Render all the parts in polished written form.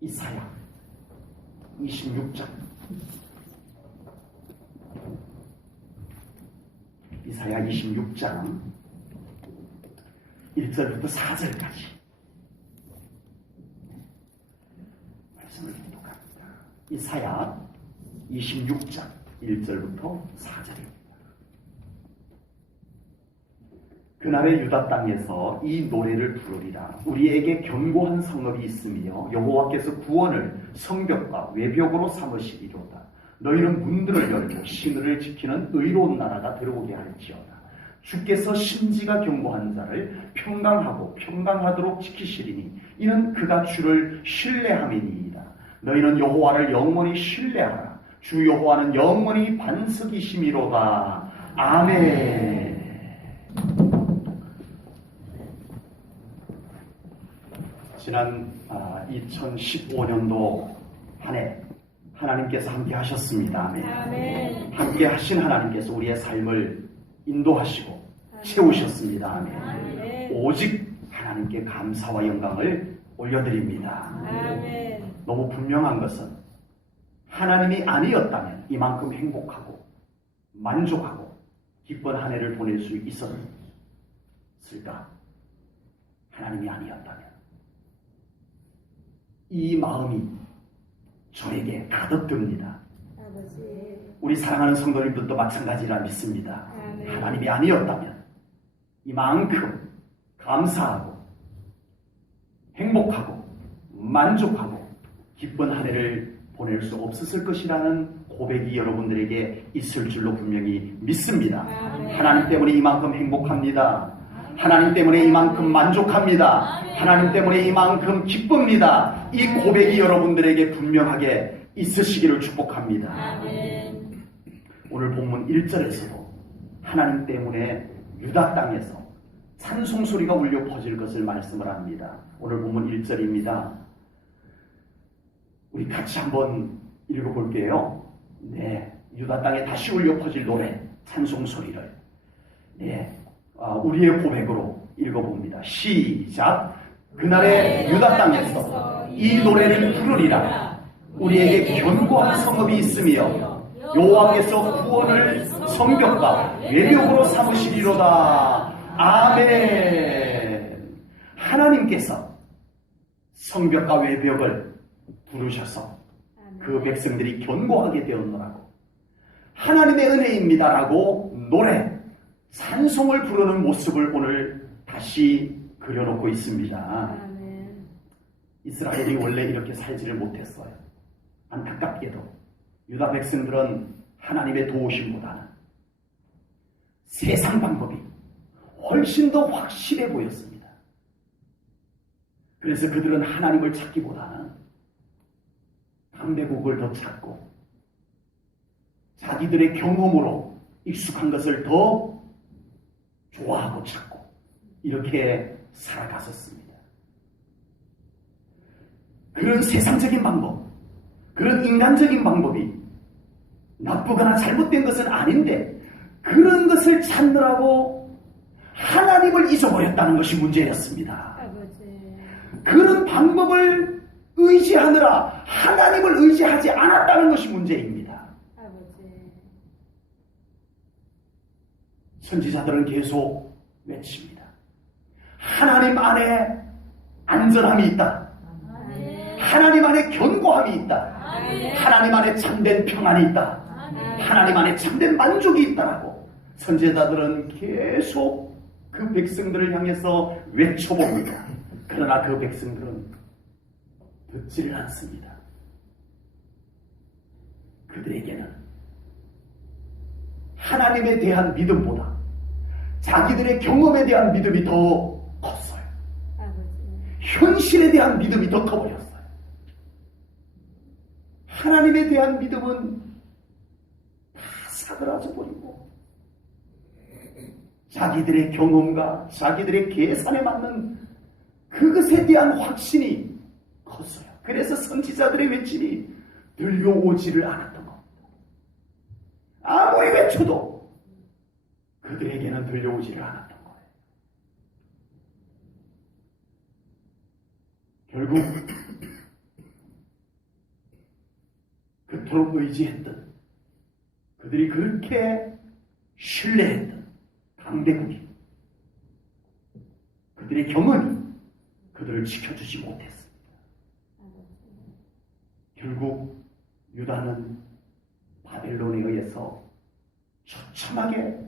이사야 26장 이사야 26장 1절부터 4절까지 말씀을 듣도록 합니다. 이사야 26장 1절부터 4절입니다. 그날의 유다 땅에서 이 노래를 부르리라. 우리에게 견고한 성읍이 있으며 여호와께서 구원을 성벽과 외벽으로 삼으시리로다. 너희는 문들을 열고 시늘을 지키는 의로운 나라가 들어오게 할지어다. 주께서 심지가 견고한 자를 평강하고 평강하도록 지키시리니 이는 그가 주를 신뢰함이니이다. 너희는 여호와를 영원히 신뢰하라. 주 여호와는 영원히 반석이심이로다. 아멘. 지난 2015년도 한 해 하나님께서 함께 하셨습니다. 아멘. 함께 하신 하나님께서 우리의 삶을 인도하시고 채우셨습니다. 아멘. 오직 하나님께 감사와 영광을 올려드립니다. 아멘. 너무 분명한 것은 하나님이 아니었다면 이만큼 행복하고 만족하고 기쁜 한 해를 보낼 수 있었을까? 하나님이 아니었다면. 이 마음이 저에게 가득 듭니다. 우리 사랑하는 성도님들도 마찬가지라 믿습니다. 하나님이 아니었다면 이만큼 감사하고 행복하고 만족하고 기쁜 한 해를 보낼 수 없었을 것이라는 고백이 여러분들에게 있을 줄로 분명히 믿습니다. 하나님 때문에 이만큼 행복합니다. 하나님 때문에 이만큼 만족합니다. 하나님 때문에 이만큼 기쁩니다. 이 고백이 여러분들에게 분명하게 있으시기를 축복합니다. 아멘. 오늘 본문 1절에서도 하나님 때문에 유다 땅에서 찬송소리가 울려 퍼질 것을 말씀을 합니다. 오늘 본문 1절입니다. 우리 같이 한번 읽어볼게요. 네, 유다 땅에 다시 울려 퍼질 노래, 찬송소리를 우리의 고백으로 읽어봅니다. 시작. 그날의 유다 땅에서 이 노래를 부르리라. 우리에게 견고한 성읍이 있으며 여호와께서 구원을 성벽과 외벽으로 삼으시리로다. 아멘. 하나님께서 성벽과 외벽을 부르셔서 그 백성들이 견고하게 되었노라고, 하나님의 은혜입니다라고 노래 찬송을 부르는 모습을 오늘 다시 그려놓고 있습니다. 아멘. 이스라엘이 원래 이렇게 살지를 못했어요. 안타깝게도 유다 백성들은 하나님의 도우심보다는 세상 방법이 훨씬 더 확실해 보였습니다. 그래서 그들은 하나님을 찾기보다는 담배국을 더 찾고 자기들의 경험으로 익숙한 것을 더 좋아하고 찾고 이렇게 살아갔었습니다. 그런 세상적인 방법, 그런 인간적인 방법이 나쁘거나 잘못된 것은 아닌데 그런 것을 찾느라고 하나님을 잊어버렸다는 것이 문제였습니다. 그런 방법을 의지하느라 하나님을 의지하지 않았다는 것이 문제입니다. 선지자들은 계속 외칩니다. 하나님 안에 안전함이 있다. 하나님 안에 견고함이 있다. 하나님 안에 참된 평안이 있다. 하나님 안에 참된 만족이 있다라고 선지자들은 계속 그 백성들을 향해서 외쳐봅니다. 그러나 그 백성들은 듣지를 않습니다. 그들에게는 하나님에 대한 믿음보다 자기들의 경험에 대한 믿음이 더 컸어요. 현실에 대한 믿음이 더 커버렸어요. 하나님에 대한 믿음은 다 사그라져 버리고 자기들의 경험과 자기들의 계산에 맞는 그것에 대한 확신이 컸어요. 그래서 선지자들의 외침이 들려오지를 않았던 겁니다. 아무리 외쳐도 그들에게는 들려오지를 않았던 거예요. 결국 그토록 의지했던, 그들이 그렇게 신뢰했던 강대국이, 그들의 경험이 그들을 지켜주지 못했습니다. 결국 유다는 바벨론에 의해서 처참하게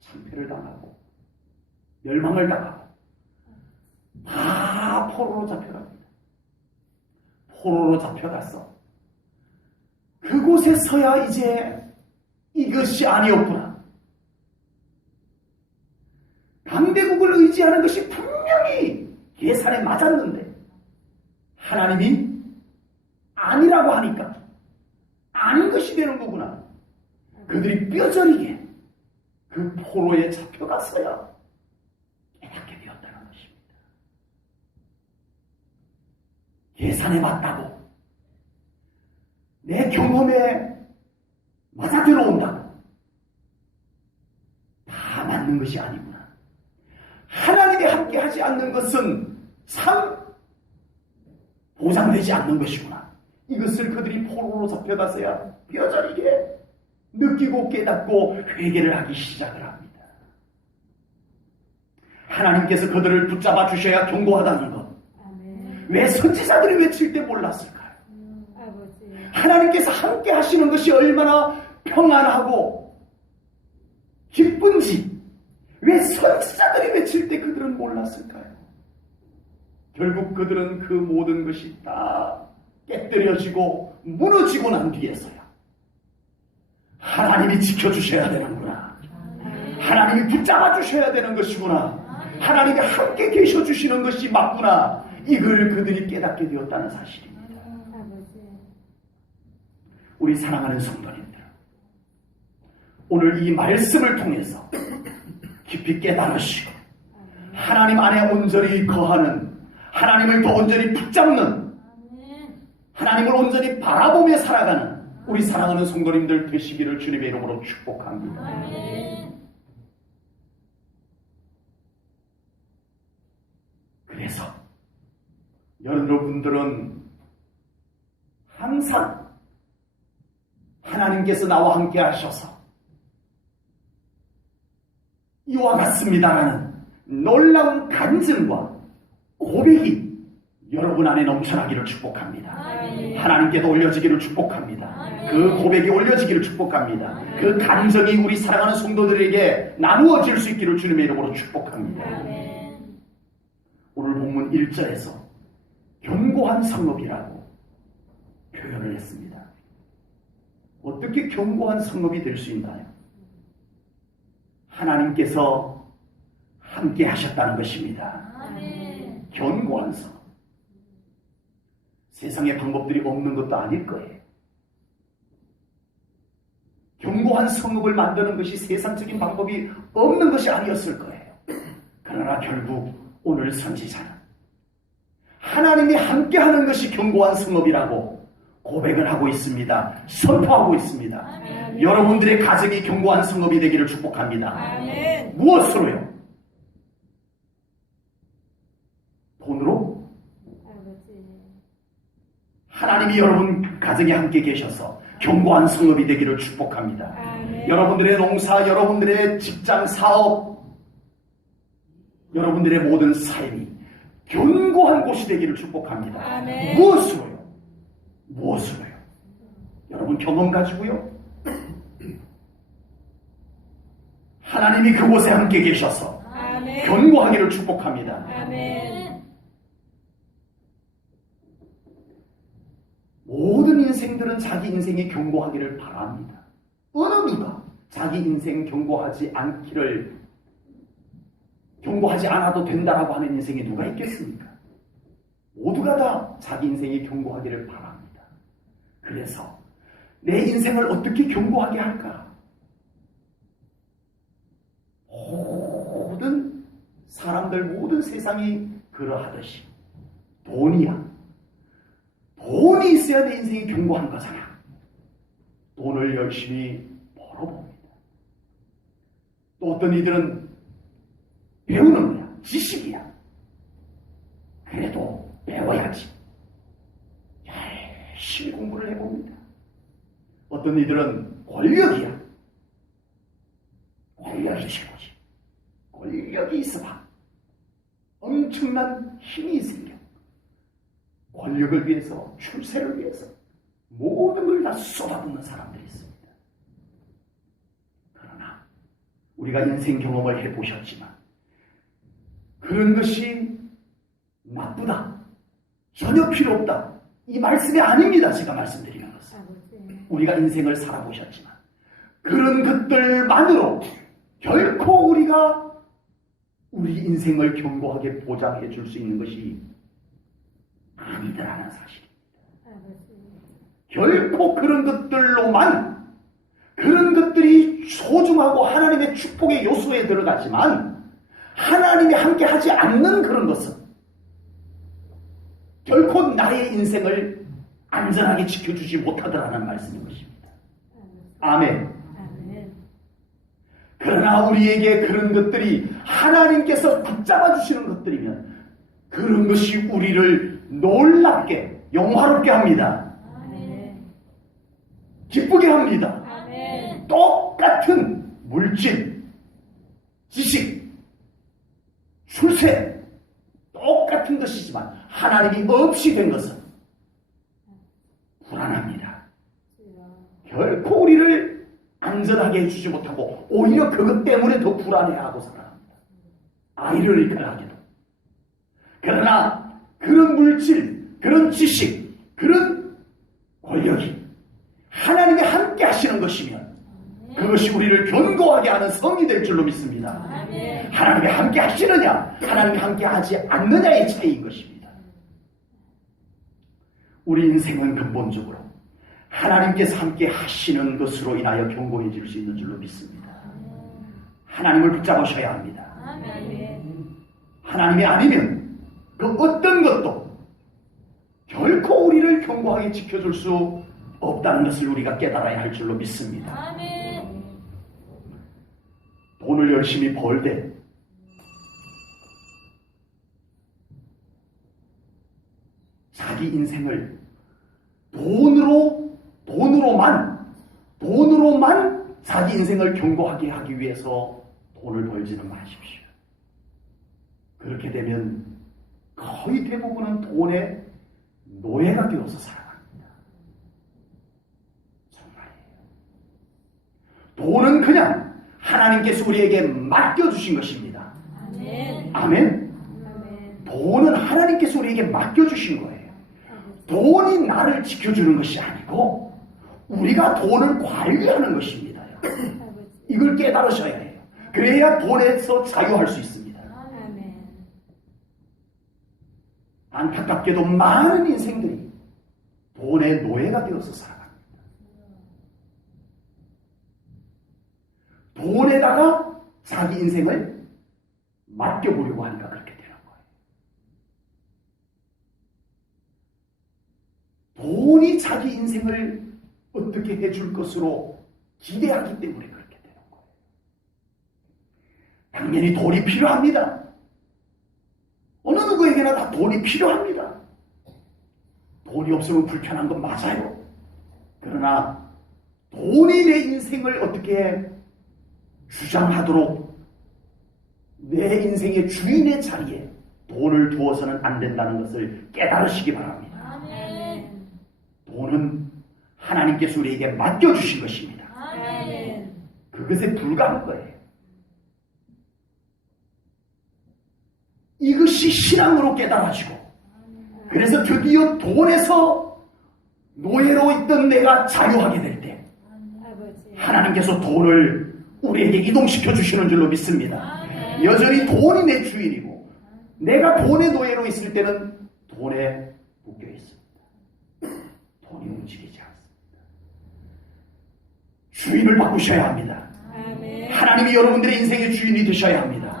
참패를 당하고 멸망을 당하고 다 포로로 잡혀갑니다. 포로로 잡혀가서 그곳에서야 이제 이것이 아니었구나, 강대국을 의지하는 것이 분명히 계산에 맞았는데 하나님이 아니라고 하니까 아닌 것이 되는 거구나, 그들이 뼈저리게 그 포로에 잡혀가서야 깨닫게 되었다는 것입니다. 계산에 맞다고, 내 경험에 맞아 들어온다고 다 맞는 것이 아니구나, 하나님이 함께 하지 않는 것은 참 보장되지 않는 것이구나, 이것을 그들이 포로로 잡혀가서야 뼈저리게 느끼고 깨닫고 회개를 하기 시작을 합니다. 하나님께서 그들을 붙잡아 주셔야 견고하다는 것, 왜 선지자들이 외칠 때 몰랐을까요? 하나님께서 함께 하시는 것이 얼마나 평안하고 기쁜지 왜 선지자들이 외칠 때 그들은 몰랐을까요? 결국 그들은 그 모든 것이 다 깨뜨려지고 무너지고 난 뒤에서야 하나님이 지켜주셔야 되는구나, 하나님이 붙잡아 주셔야 되는 것이구나, 하나님이 함께 계셔 주시는 것이 맞구나, 이걸 그들이 깨닫게 되었다는 사실입니다. 우리 사랑하는 성도님들, 오늘 이 말씀을 통해서 깊이 깨달으시고 하나님 안에 온전히 거하는, 하나님을 더 온전히 붙잡는, 하나님을 온전히 바라보며 살아가는 우리 사랑하는 성도님들 되시기를 주님의 이름으로 축복합니다. 그래서 여러분들은 항상 하나님께서 나와 함께 하셔서 이와 같습니다라는 놀라운 간증과 고백이 여러분 안에 넘쳐나기를 축복합니다. 하나님께도 올려지기를 축복합니다. 그 고백이 올려지기를 축복합니다. 그 간증이 우리 사랑하는 성도들에게 나누어질 수 있기를 주님의 이름으로 축복합니다. 오늘 본문 1절에서 견고한 성읍이라고 표현을 했습니다. 어떻게 견고한 성읍이 될 수 있나요? 하나님께서 함께 하셨다는 것입니다. 견고한 성읍. 세상의 방법들이 없는 것도 아닐 거예요. 견고한 성읍을 만드는 것이 세상적인 방법이 없는 것이 아니었을 거예요. 그러나 결국 오늘 선지자는 하나님이 함께하는 것이 견고한 성읍이라고 고백을 하고 있습니다. 선포하고 있습니다. 아멘. 여러분들의 가정이 견고한 성읍이 되기를 축복합니다. 아멘. 무엇으로요? 돈으로? 하나님이 여러분 가정에 함께 계셔서 견고한 성읍이 되기를 축복합니다. 아멘. 여러분들의 농사, 여러분들의 직장, 사업, 여러분들의 모든 삶이 견고한 곳이 되기를 축복합니다. 아멘. 무엇으로요? 무엇으로요? 여러분 경험 가지고요? 하나님이 그곳에 함께 계셔서 아멘. 견고하기를 축복합니다. 아멘. 모든 인생들은 자기 인생이 견고하기를 바랍니다. 어느 누가 자기 인생 견고하지 않아도 된다라고 하는 인생이 누가 있겠습니까? 모두가 다 자기 인생이 견고하기를 바랍니다. 그래서 내 인생을 어떻게 견고하게 할까? 모든 사람들, 모든 세상이 그러하듯이 돈이야. 돈이 있어야 내 인생이 견고한 거잖아. 돈을 열심히 벌어봅니다. 또 어떤 이들은 배우는 거야. 지식이야. 그래도 배워야지. 열심히 공부를 해봅니다. 어떤 이들은 권력이야. 권력이 최고지. 권력이 있어봐. 엄청난 힘이 생겨. 권력을 위해서, 출세를 위해서 모든 걸 다 쏟아붓는 사람들이 있습니다. 그러나 우리가 인생 경험을 해보셨지만 그런 것이 나쁘다, 전혀 필요 없다, 이 말씀이 아닙니다. 제가 말씀드리는 것은 우리가 인생을 살아보셨지만 그런 것들만으로 결코 우리가 우리 인생을 견고하게 보장해 줄 수 있는 것이 아니더라는 사실입니다. 결코 그런 것들로만, 그런 것들이 소중하고 하나님의 축복의 요소에 들어가지만 하나님이 함께 하지 않는 그런 것은 결코 나의 인생을 안전하게 지켜주지 못하더라는 말씀인 것입니다. 아멘. 그러나 우리에게 그런 것들이 하나님께서 붙잡아 주시는 것들이면 그런 것이 우리를 놀랍게, 영화롭게 합니다. 기쁘게 합니다. 똑같은 물질, 지식, 출세 똑같은 것이지만 하나님이 없이 된 것은 불안합니다. 결코 우리를 안전하게 해주지 못하고 오히려 그것 때문에 더 불안해하고 살아갑니다. 아이러니컬하게도. 그러나 그런 물질, 그런 지식, 그런 권력이 하나님이 함께 하시는 것이면 그것이 우리를 견고하게 하는 성이 될 줄로 믿습니다. 하나님이 함께 하시느냐, 하나님이 함께 하지 않느냐의 차이인 것입니다. 우리 인생은 근본적으로 하나님께서 함께 하시는 것으로 인하여 견고해질 수 있는 줄로 믿습니다. 하나님을 붙잡으셔야 합니다. 하나님이 아니면 그 어떤 것도 결코 우리를 견고하게 지켜줄 수 없다는 것을 우리가 깨달아야 할 줄로 믿습니다. 돈을 열심히 벌되 자기 인생을 돈으로만 자기 인생을 견고하게 하기 위해서 돈을 벌지는 마십시오. 그렇게 되면 거의 대부분은 돈의 노예가 되어서 살아갑니다. 정말이에요. 돈은 그냥 하나님께서 우리에게 맡겨주신 것입니다. 아멘. 돈은 하나님께서 우리에게 맡겨주신 거예요. 돈이 나를 지켜주는 것이 아니고 우리가 돈을 관리하는 것입니다. 이걸 깨달으셔야 해요. 그래야 돈에서 자유할 수 있습니다. 안타깝게도 많은 인생들이 돈의 노예가 되어서 살아갑니다. 돈에다가 자기 인생을 맡겨보려고 하니까 그렇게 되는 거예요. 돈이 자기 인생을 어떻게 해줄 것으로 기대하기 때문에 그렇게 되는 거예요. 당연히 돈이 필요합니다. 어느 누구에게나 다 돈이 필요합니다. 돈이 없으면 불편한 건 맞아요. 그러나 돈이 내 인생을 어떻게 주장하도록 내 인생의 주인의 자리에 돈을 두어서는 안 된다는 것을 깨달으시기 바랍니다. 아멘. 돈은 하나님께서 우리에게 맡겨주신 것입니다. 아멘. 그것에 불과한 거예요. 이것이 신앙으로 깨달아지고 그래서 드디어 돈에서 노예로 있던 내가 자유하게 될 때 하나님께서 돈을 우리에게 이동시켜 주시는 줄로 믿습니다. 여전히 돈이 내 주인이고 내가 돈의 노예로 있을 때는 돈에 묶여 있습니다. 돈이 움직이지 않습니다. 주인을 바꾸셔야 합니다. 하나님이 여러분들의 인생의 주인이 되셔야 합니다.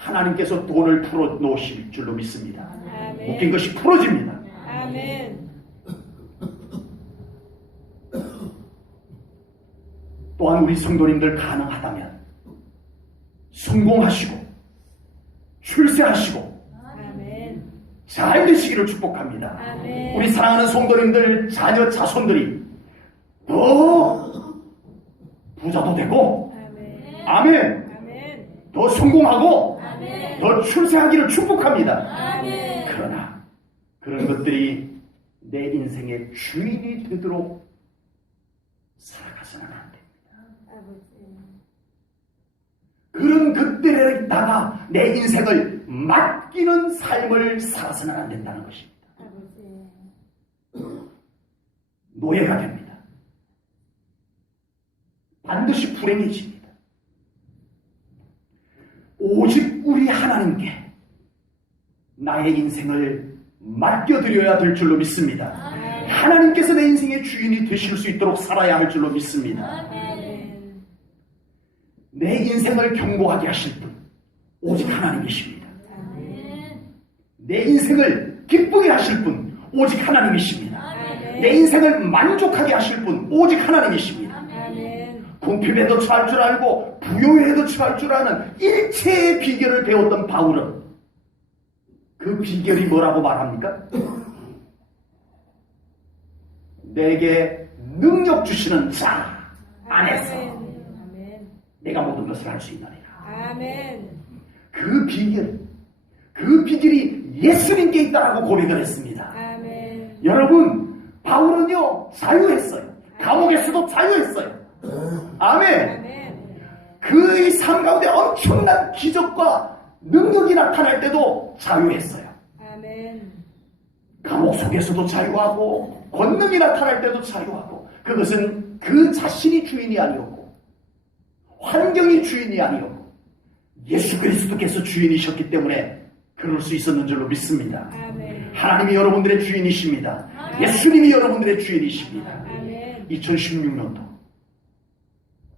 하나님께서 돈을 풀어놓으실 줄로 믿습니다. 묶인 것이 풀어집니다. 아멘. 또한 우리 성도님들 가능하다면 성공하시고 출세하시고 잘 되시기를 축복합니다. 아멘. 우리 사랑하는 성도님들 자녀 자손들이 더 부자도 되고, 아멘. 아멘. 아멘. 더 성공하고, 아멘. 더 출세하기를 축복합니다. 아멘. 그러나 그런 것들이 내 인생의 주인이 되도록 살아가서는 안 됩니다. 아버지. 그런 것들에다가 내 인생을 맡기는 삶을 살아서는 안 된다는 것입니다. 아버지. 노예가 됩니다. 반드시 불행해집니다. 오직 우리 하나님께 나의 인생을 맡겨드려야 될 줄로 믿습니다. 아멘. 하나님께서 내 인생의 주인이 되실 수 있도록 살아야 할 줄로 믿습니다. 아멘. 내 인생을 경고하게 하실 분 오직 하나님이십니다. 아멘. 내 인생을 기쁘게 하실 분 오직 하나님이십니다. 아멘. 내 인생을 만족하게 하실 분 오직 하나님이십니다. 아멘. 궁핍에도 처할 줄 알고 부요에도 처할 줄 아는 일체의 비결을 배웠던 바울은 그 비결이 뭐라고 말합니까? 내게 능력 주시는 자 안에서 아멘. 내가 모든 것을 할 수 있느니라. 아멘. 그 비결이 예수님께 있다라고 고백을 했습니다. 아멘. 여러분, 바울은요 자유했어요. 감옥에서도 자유했어요. 아멘. 아멘. 그 삶 가운데 엄청난 기적과 능력이 나타날 때도 자유했어요. 아멘. 감옥 속에서도 자유하고 권능이 나타날 때도 자유하고, 그것은 그 자신이 주인이 아니었고 환경이 주인이 아니었고 예수 그리스도께서 주인이셨기 때문에 그럴 수 있었는 줄로 믿습니다. 아멘. 하나님이 여러분들의 주인이십니다. 아멘. 예수님이 여러분들의 주인이십니다. 아멘. 2016년도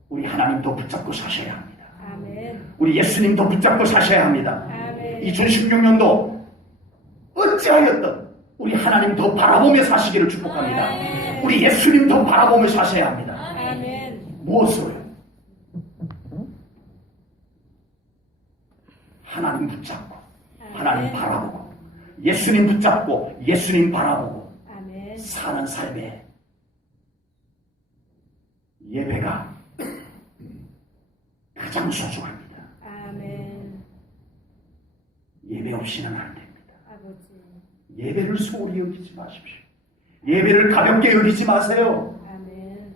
우리 하나님 더 붙잡고 사셔야 합니다. 아멘. 우리 예수님 더 붙잡고 사셔야 합니다. 아멘. 2016년도 어찌하였든 우리 하나님 더 바라보며 사시기를 축복합니다. 아멘. 우리 예수님 더 바라보며 사셔야 합니다. 아멘. 무엇을? 하나님 붙잡고 하나님 바라보고 예수님 붙잡고 예수님 바라보고 아멘. 사는 삶에 예배가 가장 소중합니다. 아멘. 예배 없이는 안 됩니다. 아버지. 예배를 소홀히 여기지 마십시오. 예배를 가볍게 여기지 마세요. 아멘.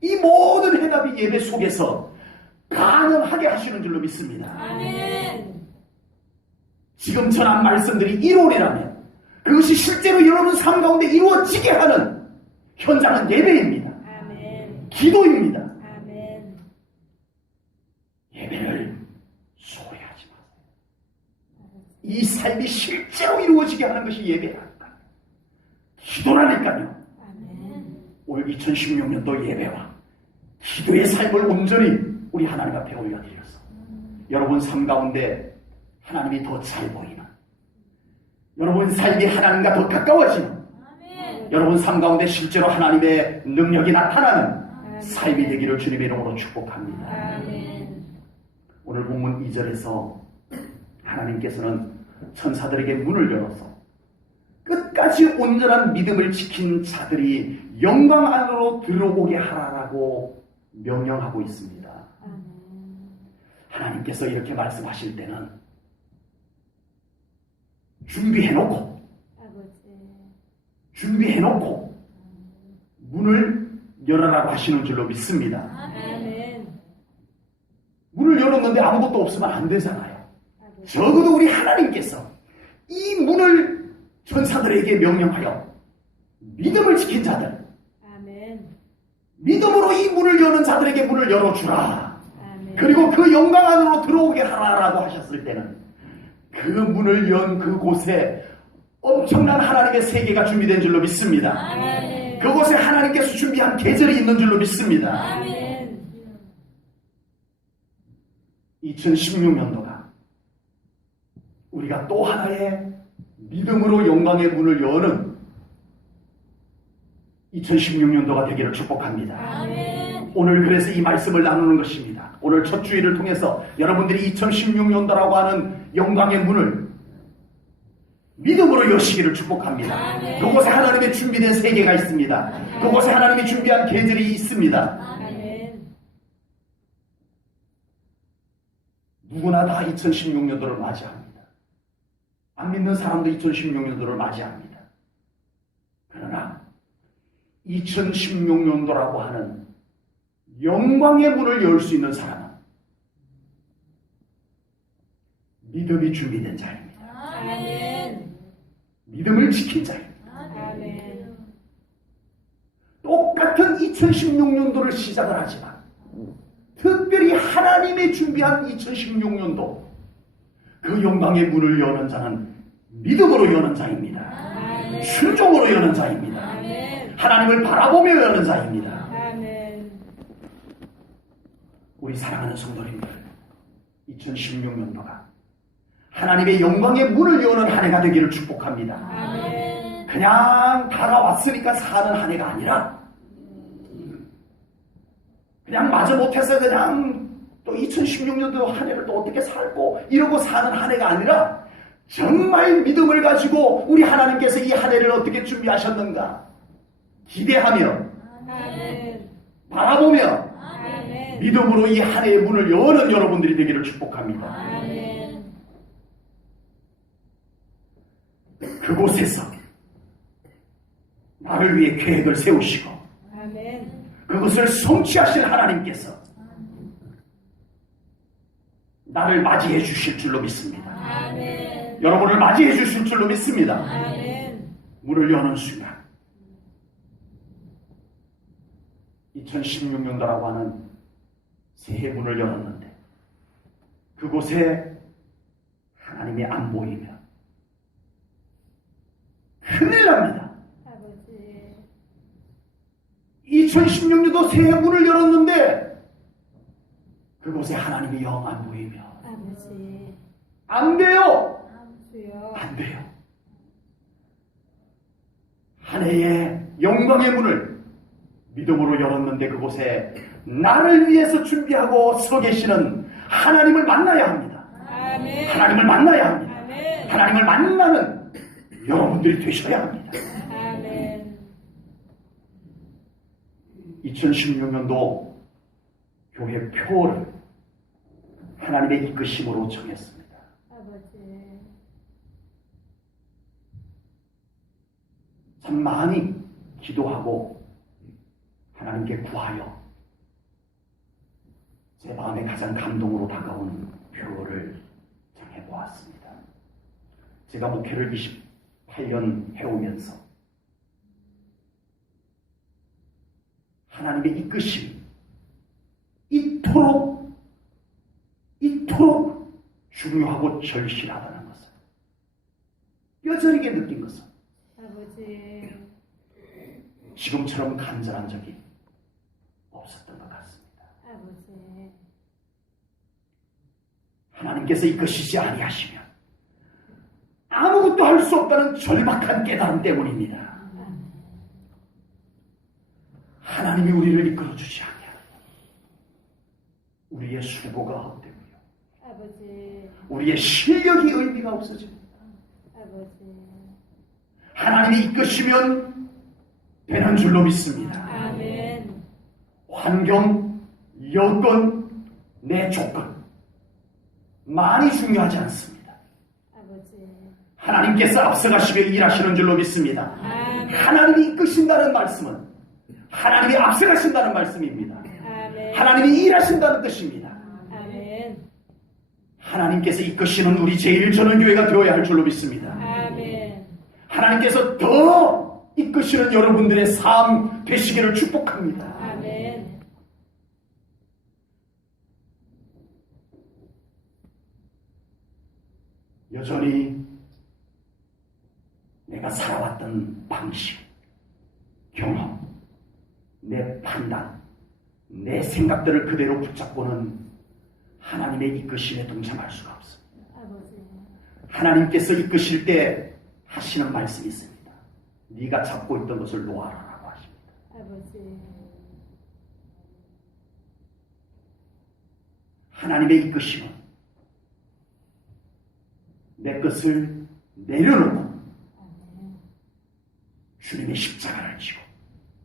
이 모든 해답이 예배 속에서 가능하게 하시는 줄로 믿습니다. 아멘. 지금 전한 말씀들이 이론이라면 그것이 실제로 여러분 삶 가운데 이루어지게 하는 현장은 예배입니다. 아멘. 기도입니다. 아멘. 예배를 소홀히 하지 마세요. 이 삶이 실제로 이루어지게 하는 것이 예배라니까요. 기도라니까요. 아멘. 올 2016년도 예배와 기도의 삶을 온전히 우리 하나님 앞에 올려드려서 여러분 삶 가운데 하나님이 더 잘 보이는, 여러분 삶이 하나님과 더 가까워지는, 아멘. 여러분 삶 가운데 실제로 하나님의 능력이 나타나는 아멘. 삶이 되기를 주님의 이름으로 축복합니다. 아멘. 오늘 본문 2절에서 하나님께서는 천사들에게 문을 열어서 끝까지 온전한 믿음을 지킨 자들이 영광 안으로 들어오게 하라라고 명령하고 있습니다. 아멘. 하나님께서 이렇게 말씀하실 때는 준비해놓고 문을 열어라고 하시는 줄로 믿습니다. 아멘. 문을 열었는데 아무것도 없으면 안 되잖아요. 적어도 우리 하나님께서 이 문을 천사들에게 명령하여 믿음을 지킨 자들, 아멘. 믿음으로 이 문을 여는 자들에게 문을 열어주라. 아멘. 그리고 그 영광 안으로 들어오게 하라라고 하셨을 때는 그 문을 연 그곳에 엄청난 하나님의 세계가 준비된 줄로 믿습니다. 아멘. 그곳에 하나님께서 준비한 계절이 있는 줄로 믿습니다. 아멘. 2016년도가 우리가 또 하나의 믿음으로 영광의 문을 여는 2016년도가 되기를 축복합니다. 아멘. 오늘 그래서 이 말씀을 나누는 것입니다. 오늘 첫 주일을 통해서 여러분들이 2016년도라고 하는 영광의 문을 믿음으로 여시기를 축복합니다. 아멘. 그곳에 하나님의 준비된 세계가 있습니다. 그곳에 하나님이 준비한 계절이 있습니다. 아멘. 누구나 다 2016년도를 맞이합니다. 안 믿는 사람도 2016년도를 맞이합니다. 그러나 2016년도라고 하는 영광의 문을 열 수 있는 사람은 믿음이 준비된 자입니다. 아멘. 믿음을 지킨 자입니다. 아멘. 똑같은 2016년도를 시작을 하지만 특별히 하나님의 준비한 2016년도 그 영광의 문을 여는 자는 믿음으로 여는 자입니다. 아멘. 순종으로 여는 자입니다. 아멘. 하나님을 바라보며 여는 자입니다. 아멘. 우리 사랑하는 성도님들, 2016년도가 하나님의 영광의 문을 여는 한 해가 되기를 축복합니다. 아멘. 그냥 다가왔으니까 사는 한 해가 아니라 그냥 마저 못해서 그냥 또 2016년도 한 해를 또 어떻게 살고 이러고 사는 한 해가 아니라 정말 믿음을 가지고 우리 하나님께서 이 한 해를 어떻게 준비하셨는가 기대하며 아멘. 바라보며 아멘. 믿음으로 이 한 해의 문을 여는 여러분들이 되기를 축복합니다. 아멘. 그곳에서 나를 위해 계획을 세우시고 아멘. 그것을 성취하실 하나님께서 나를 맞이해 주실 줄로 믿습니다. 아멘. 여러분을 맞이해 주실 줄로 믿습니다. 아멘. 문을 여는 순간 2016년도라고 하는 새해 문을 열었는데 그곳에 하나님이 안 보이면 큰일 납니다. 아버지. 2016년도 새해 문을 열었는데 그곳에 하나님이 영 안 보이면 아버지. 안 돼요. 주여. 안 돼요. 한 해의 영광의 문을 믿음으로 열었는데 그곳에 나를 위해서 준비하고 서 계시는 하나님을 만나야 합니다. 아멘. 하나님을 만나야 합니다. 아멘. 하나님을 만나는 여러분들이 되셔야 합니다. 아멘. 2016년도 교회 표를 하나님의 이끄심으로 정했습니다. 아버지. 참 많이 기도하고 하나님께 구하여 제 마음에 가장 감동으로 다가온 표를 정해보았습니다. 제가 목회를 28년 해오면서 하나님의 이끄심이 이토록 중요하고 절실하다는 것을 뼈저리게 느낀 것은 아버지. 지금처럼 간절한 적이 없었던 것 같습니다. 아버지. 하나님께서 이끄시지 아니하시면 아무것도 할 수 없다는 절박한 깨달음 때문입니다. 하나님이 우리를 이끌어주지 않냐. 우리의 수고가 헛되고요. 아버지. 우리의 실력이 의미가 없어집니다. 아버지. 하나님이 이끄시면 되는 줄로 믿습니다. 아멘. 환경, 여건, 내 조건 많이 중요하지 않습니다. 아버지. 하나님께서 앞서가시며 일하시는 줄로 믿습니다. 아멘. 하나님이 이끄신다는 말씀은 하나님이 앞서가신다는 말씀입니다. 아멘. 하나님이 일하신다는 뜻입니다. 아멘. 하나님께서 이끄시는 우리 제1전원교회가 되어야 할 줄로 믿습니다. 아멘. 하나님께서 더 이끄시는 여러분들의 삶 되시기를 축복합니다. 아멘. 여전히 내가 살아왔던 방식, 경험, 내 판단, 내 생각들을 그대로 붙잡고는 하나님의 이끄심에 동참할 수가 없습니다. 아버지. 하나님께서 이끄실 때 하시는 말씀이 있습니다. 네가 잡고 있던 것을 놓아라라고 하십니다. 아버지. 하나님의 이끄심은 내 것을 내려놓고 주님의 십자가를 지고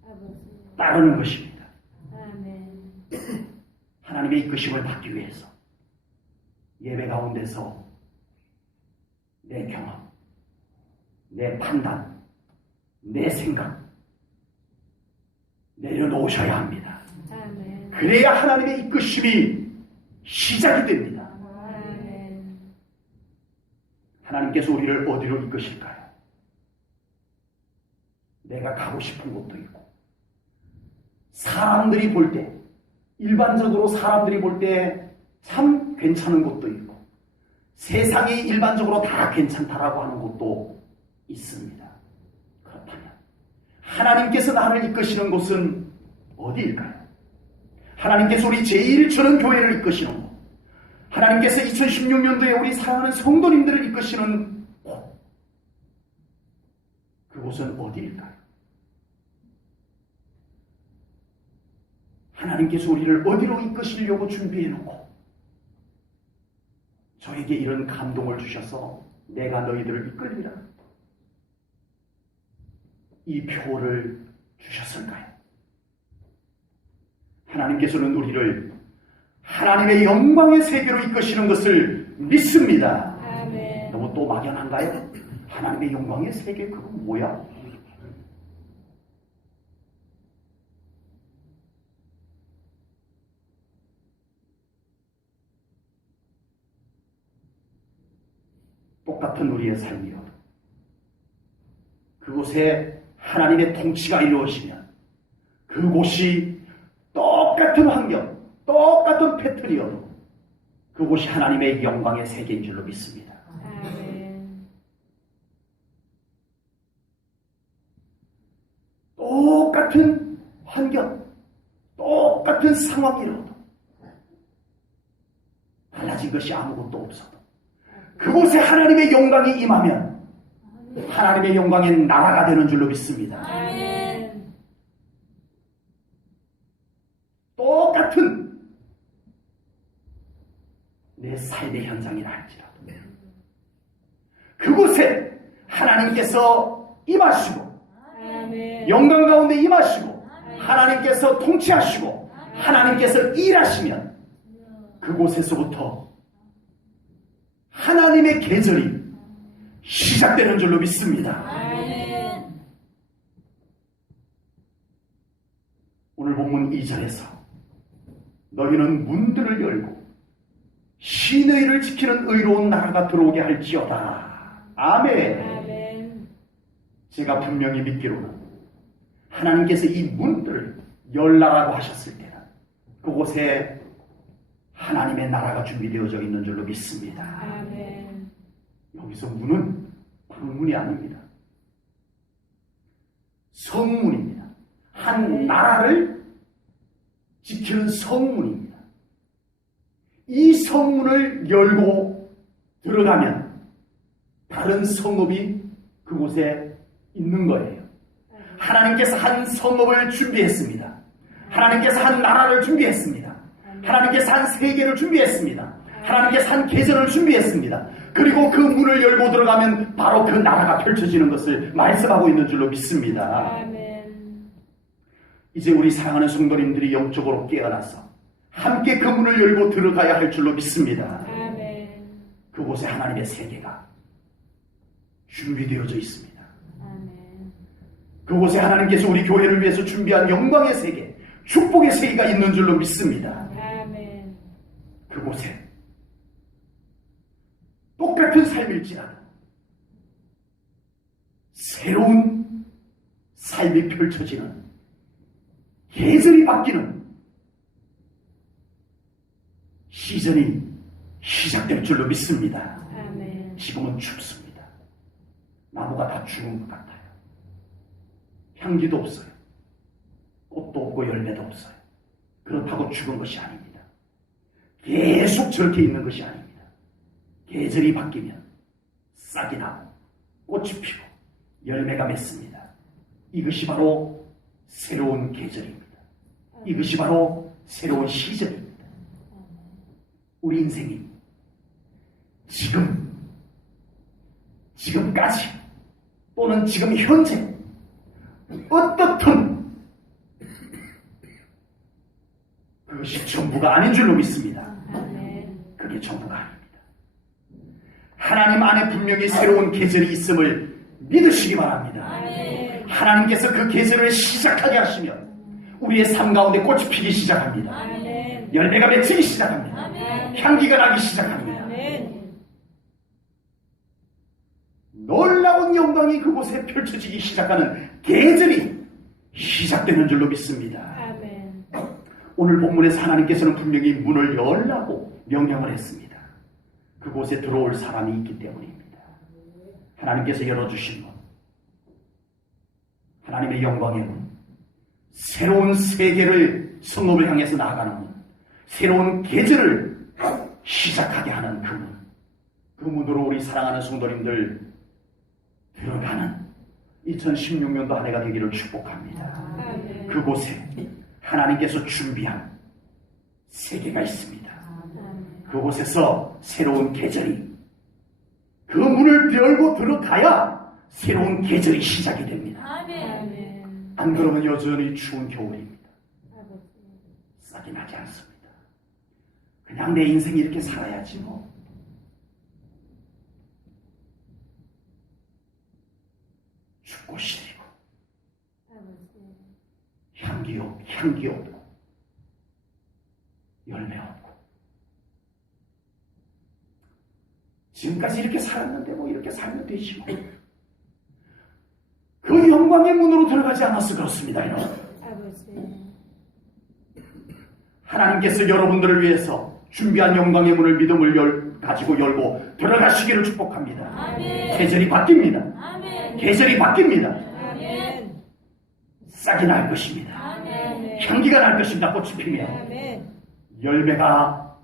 아버지. 따르는 것입니다. 아멘. 하나님의 이끄심을 받기 위해서 예배 가운데서 내 경험, 내 판단, 내 생각 내려놓으셔야 합니다. 아멘. 그래야 하나님의 이끄심이 시작이 됩니다. 아멘. 하나님께서 우리를 어디로 이끄실까요? 내가 가고 싶은 곳도 있고, 사람들이 볼 때, 일반적으로 사람들이 볼 때 참 괜찮은 곳도 있고, 세상이 일반적으로 다 괜찮다라고 하는 곳도 있습니다. 그렇다면 하나님께서 나를 이끄시는 곳은 어디일까요? 하나님께서 우리 제1전원교회를 이끄시는 곳, 하나님께서 2016년도에 우리 사랑하는 성도님들을 이끄시는 곳, 그곳은 어디일까요? 하나님께서 우리를 어디로 이끄시려고 준비해놓고 저에게 이런 감동을 주셔서 내가 너희들을 이끌리라, 이 표를 주셨을까요? 하나님께서는 우리를 하나님의 영광의 세계로 이끄시는 것을 믿습니다. 아멘. 너무 또 막연한가요? 하나님의 영광의 세계, 그건 뭐야? 똑같은 우리의 삶이요, 그곳에 하나님의 통치가 이루어지면 그곳이 똑같은 환경, 똑같은 패턴이어도 그곳이 하나님의 영광의 세계인 줄로 믿습니다. 아멘. 똑같은 환경, 똑같은 상황이라도 달라진 것이 아무것도 없어도 그곳에 하나님의 영광이 임하면 하나님의 영광의 나라가 되는 줄로 믿습니다. 아멘. 똑같은 내 삶의 현장이라 할지라도 그곳에 하나님께서 임하시고 아멘. 영광 가운데 임하시고 하나님께서 통치하시고 하나님께서 일하시면 그곳에서부터 하나님의 계절이 시작되는 줄로 믿습니다. 아멘. 오늘 본문 2절에서 너희는 문들을 열고 신의를 지키는 의로운 나라가 들어오게 할지어다. 아멘. 아멘. 제가 분명히 믿기로는 하나님께서 이 문들을 열라라고 하셨을 때는 그곳에 하나님의 나라가 준비되어져 있는 줄로 믿습니다. 아멘. 여기서 문은 방문이 아닙니다. 성문입니다. 한 나라를 지키는 성문입니다. 이 성문을 열고 들어가면 다른 성읍이 그곳에 있는 거예요. 하나님께서 한 성읍을 준비했습니다. 하나님께서 한 나라를 준비했습니다. 하나님께서 한 세계를 준비했습니다. 하나님께서 한 계절을 준비했습니다. 그리고 그 문을 열고 들어가면 바로 그 나라가 펼쳐지는 것을 말씀하고 있는 줄로 믿습니다. 아멘. 이제 우리 사랑하는 성도님들이 영적으로 깨어나서 함께 그 문을 열고 들어가야 할 줄로 믿습니다. 아멘. 그곳에 하나님의 세계가 준비되어져 있습니다. 아멘. 그곳에 하나님께서 우리 교회를 위해서 준비한 영광의 세계, 축복의 세계가 있는 줄로 믿습니다. 아멘. 그곳에 똑같은 삶일지라도 새로운 삶이 펼쳐지는, 계절이 바뀌는 시즌이 시작될 줄로 믿습니다. 아멘. 지금은 춥습니다. 나무가 다 죽은 것 같아요. 향기도 없어요. 꽃도 없고 열매도 없어요. 그렇다고 죽은 것이 아닙니다. 계속 저렇게 있는 것이 아닙니다. 계절이 바뀌면 싹이 나고 꽃이 피고 열매가 맺습니다. 이것이 바로 새로운 계절입니다. 이것이 바로 새로운 시즌입니다. 우리 인생이 지금까지 또는 지금 현재 어떻든 그것이 전부가 아닌 줄로 믿습니다. 아멘. 그게 전부가 아닙니다. 하나님 안에 분명히 새로운 계절이 있음을 믿으시기 바랍니다. 아멘. 하나님께서 그 계절을 시작하게 하시면 우리의 삶 가운데 꽃이 피기 시작합니다. 아멘. 열매가 맺히기 시작합니다. 아멘. 향기가 나기 시작합니다. 아멘. 놀라운 영광이 그곳에 펼쳐지기 시작하는 계절이 시작되는 줄로 믿습니다. 아멘. 오늘 본문에서 하나님께서는 분명히 문을 열라고 명령을 했습니다. 그곳에 들어올 사람이 있기 때문입니다. 하나님께서 열어주신 문, 하나님의 영광의 문, 새로운 세계를 성읍을 향해서 나아가는 문, 새로운 계절을 시작하게 하는 그 문, 그 문으로 우리 사랑하는 성도님들 들어가는 2016년도 한 해가 되기를 축복합니다. 아멘. 그곳에 하나님께서 준비한 세계가 있습니다. 아멘. 그곳에서 새로운 계절이, 그 문을 열고 들어가야 새로운 계절이 시작이 됩니다. 아멘. 안 그러면 여전히 추운 겨울입니다. 아버지. 싹이 나지 않습니다. 그냥 내 인생이 이렇게 살아야지 뭐. 춥고 시리고 아버지. 향기 없고 열매 없고 지금까지 이렇게 살았는데 뭐 이렇게 살면 되지 뭐. 그 영광의 문으로 들어가지 않았어 그렇습니다. 여러분. 아버지. 하나님께서 여러분들을 위해서 준비한 영광의 문을 믿음을 가지고 열고 들어가시기를 축복합니다. 아멘. 계절이 바뀝니다. 아멘. 계절이 바뀝니다. 아멘. 싹이 날 것입니다. 아멘. 향기가 날 것입니다. 꽃이 피면 아멘. 열매가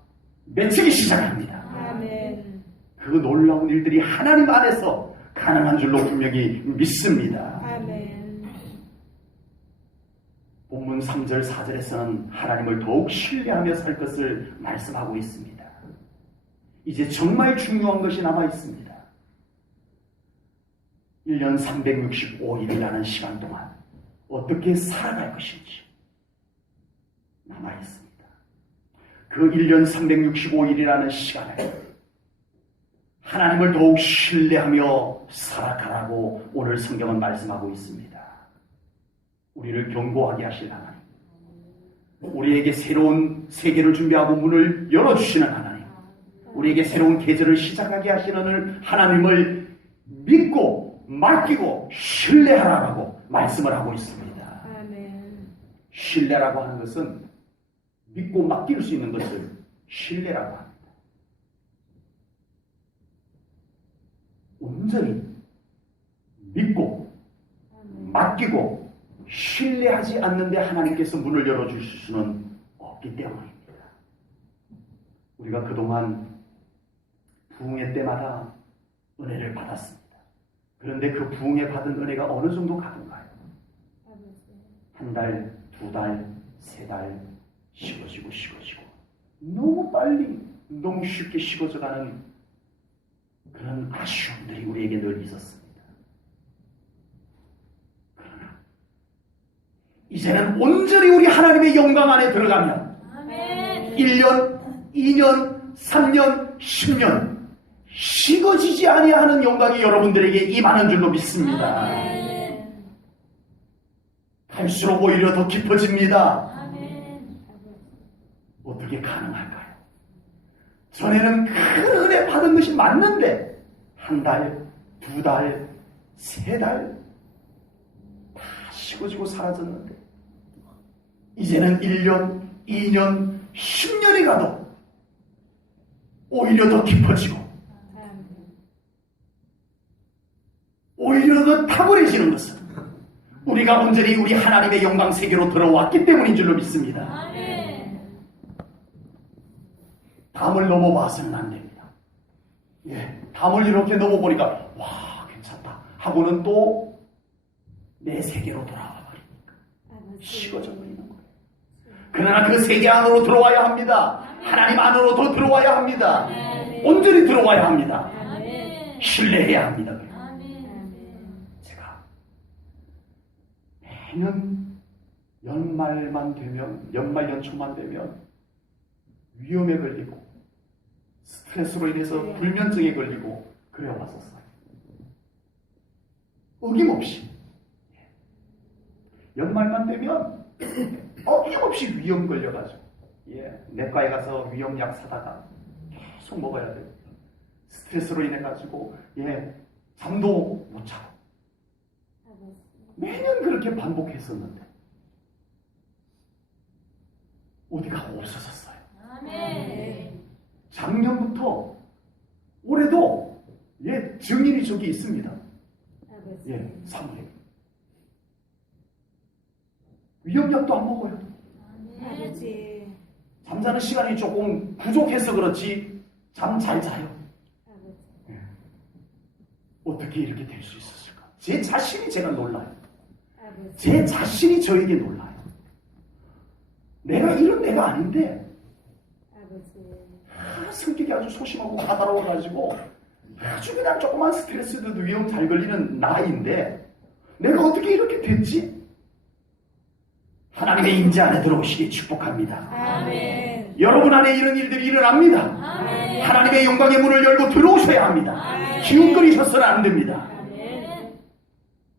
맺히기 시작합니다. 아멘. 그 놀라운 일들이 하나님 안에서 가능한 줄로 분명히 믿습니다. 아멘. 본문 3절 4절에서는 하나님을 더욱 신뢰하며 살 것을 말씀하고 있습니다. 이제 정말 중요한 것이 남아 있습니다. 1년 365일이라는 시간 동안 어떻게 살아갈 것인지 남아 있습니다. 그 1년 365일이라는 시간에 하나님을 더욱 신뢰하며 살아가라고 오늘 성경은 말씀하고 있습니다. 우리를 견고하게 하실 하나님, 우리에게 새로운 세계를 준비하고 문을 열어주시는 하나님, 우리에게 새로운 계절을 시작하게 하시는 하나님을 믿고 맡기고 신뢰하라고 말씀을 하고 있습니다. 아멘. 신뢰라고 하는 것은 믿고 맡길 수 있는 것을 신뢰라고 합니다. 온전히 믿고 맡기고 신뢰하지 않는데 하나님께서 문을 열어주실 수는 없기 때문입니다. 우리가 그동안 부흥회 때마다 은혜를 받았습니다. 그런데 그 부흥회 받은 은혜가 어느 정도 가던가요? 한 달, 두 달, 세 달 식어지고 너무 빨리 너무 쉽게 식어져가는 그런 아쉬움들이 우리에게 늘 있었습니다. 그러나 이제는 온전히 우리 하나님의 영광 안에 들어가면 아멘. 1년, 2년, 3년, 10년 식어지지 아니하는 영광이 여러분들에게 임하는 줄로 믿습니다. 아멘. 갈수록 오히려 더 깊어집니다. 아멘. 어떻게 가능할까요? 전에는 큰 은혜 받은 것이 맞는데 한 달, 두 달, 세 달 다 식어지고 사라졌는데 이제는 1년, 2년, 10년이 가도 오히려 더 깊어지고 오히려 더 탁월해지는 것은 우리가 온전히 우리 하나님의 영광 세계로 들어왔기 때문인 줄로 믿습니다. 아멘. 담을 넘어봐서는 안 됩니다. 예, 담을 이렇게 넘어보니까 와 괜찮다 하고는 또 내 세계로 돌아와 버리니까 식어져 버리는 거예요. 그러나 그 세계 안으로 들어와야 합니다. 하나님 안으로 더 들어와야 합니다. 온전히 들어와야 합니다. 신뢰해야 합니다. 제가 매년 연말만 되면, 연말 연초만 되면 위험에 걸리고 스트레스로 인해서 불면증에 걸리고 그래 왔었어요. 어김없이 연말만 되면 어김없이 위험 걸려가지고 내과에 가서 위험약 사다가 계속 먹어야 돼요. 스트레스로 인해 가지고 잠도 못 자고 매년 그렇게 반복했었는데 어디가 없어졌어요. 아멘. 작년부터 올해도 증인이 저기 있습니다. 사무엘. 위험약도 안 먹어요. 아버지. 잠자는 시간이 조금 부족해서 그렇지 잠 잘 자요. 어떻게 이렇게 될 수 있었을까? 제 자신이 제가 놀라요. 제 자신이 저에게 놀라요. 내가 이런 내가 아닌데 성격이 아주 소심하고 까다로워가지고 아주 그냥 조그만 스트레스도 위험 잘 걸리는 나인데 내가 어떻게 이렇게 됐지? 하나님의 임재 안에 들어오시기 축복합니다. 아멘. 여러분 안에 이런 일들이 일어납니다. 아멘. 하나님의 영광의 문을 열고 들어오셔야 합니다. 아멘. 기웃거리셔서는 안 됩니다. 아멘.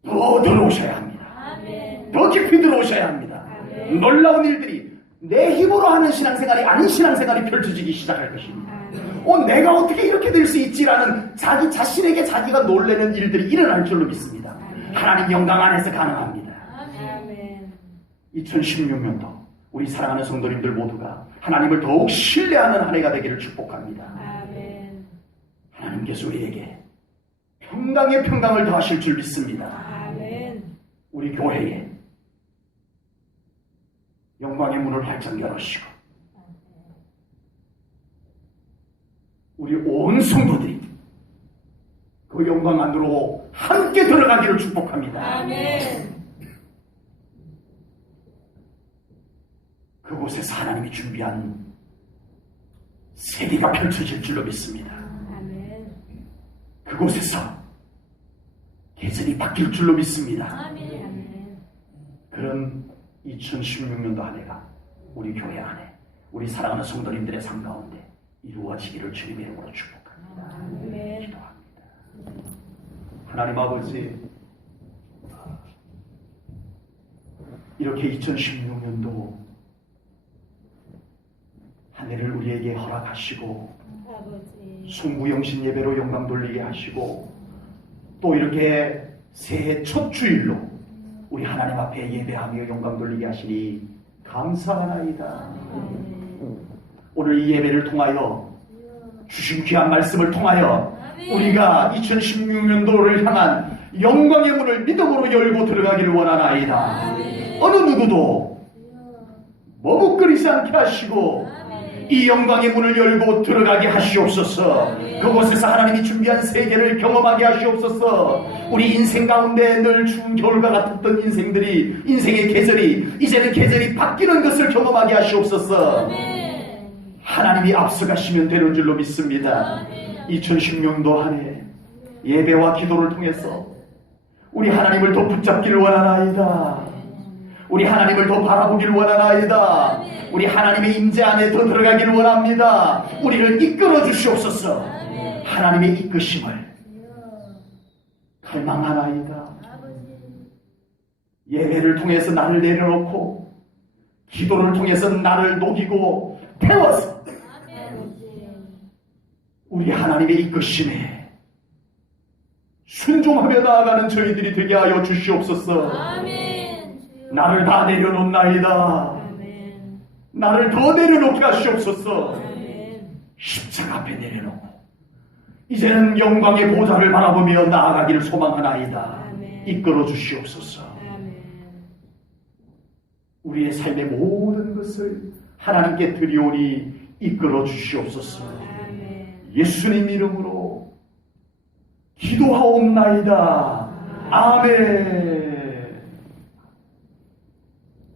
더 들어오셔야 합니다. 아멘. 더 깊이 들어오셔야 합니다. 아멘. 놀라운 일들이 내 힘으로 하는 신앙생활이 아닌 신앙생활이 펼쳐지기 시작할 것입니다. 내가 어떻게 이렇게 될 수 있지라는 자기 자신에게 자기가 놀라는 일들이 일어날 줄로 믿습니다. 하나님 영광 안에서 가능합니다. 아멘. 2016년도 우리 사랑하는 성도님들 모두가 하나님을 더욱 신뢰하는 한 해가 되기를 축복합니다. 아멘. 하나님께서 우리에게 평강의 평강을 더하실 줄 믿습니다. 아멘. 우리 교회에 영광의 문을 활짝 열으시고 우리 온 성도들이 그 영광 안으로 함께 들어가기를 축복합니다. 아멘. 그곳에서 하나님이 준비한 세계가 펼쳐질 줄로 믿습니다. 아멘. 그곳에서 계절이 바뀔 줄로 믿습니다. 아멘. 그런 2016년도 한 해가 우리 교회 안에 우리 사랑하는 성도님들의 삶 가운데 이루어지기를 주님의 이름으로 축복합니다. 아멘. 기도합니다. 하나님 아버지, 이렇게 2016년도 한 해를 우리에게 허락하시고 아버지. 송구영신 예배로 영광 돌리게 하시고 또 이렇게 새해 첫 주일로 우리 하나님 앞에 예배하며 영광 돌리게 하시니 감사하나이다. 오늘 이 예배를 통하여 주신 귀한 말씀을 통하여 우리가 2016년도를 향한 영광의 문을 믿음으로 열고 들어가기를 원하나이다. 어느 누구도 머뭇거리지 않게 하시고 이 영광의 문을 열고 들어가게 하시옵소서. 그곳에서 하나님이 준비한 세계를 경험하게 하시옵소서. 우리 인생 가운데 늘 추운 겨울과 같았던 인생의 계절이 이제는 계절이 바뀌는 것을 경험하게 하시옵소서. 하나님이 앞서가시면 되는 줄로 믿습니다. 2016년도 한 해 예배와 기도를 통해서 우리 하나님을 더 붙잡기를 원하나이다. 우리 하나님을 더 바라보기를 원하나이다. 우리 하나님의 임재 안에 더 들어가기를 원합니다. 우리를 이끌어 주시옵소서. 하나님의 이끄심을 갈망하나이다. 예배를 통해서 나를 내려놓고 기도를 통해서 나를 녹이고 태워서 우리 하나님의 이끄심에 순종하며 나아가는 저희들이 되게 하여 주시옵소서. 나를 다 내려놓나이다. 나를 더 내려놓게 하시옵소서. 십자가 앞에 내려놓고 이제는 영광의 보좌를 바라보며 나아가기를 소망하나이다. 이끌어 주시옵소서. 우리의 삶의 모든 것을 하나님께 드리오니 이끌어 주시옵소서. 예수님 이름으로 기도하옵나이다. 아멘.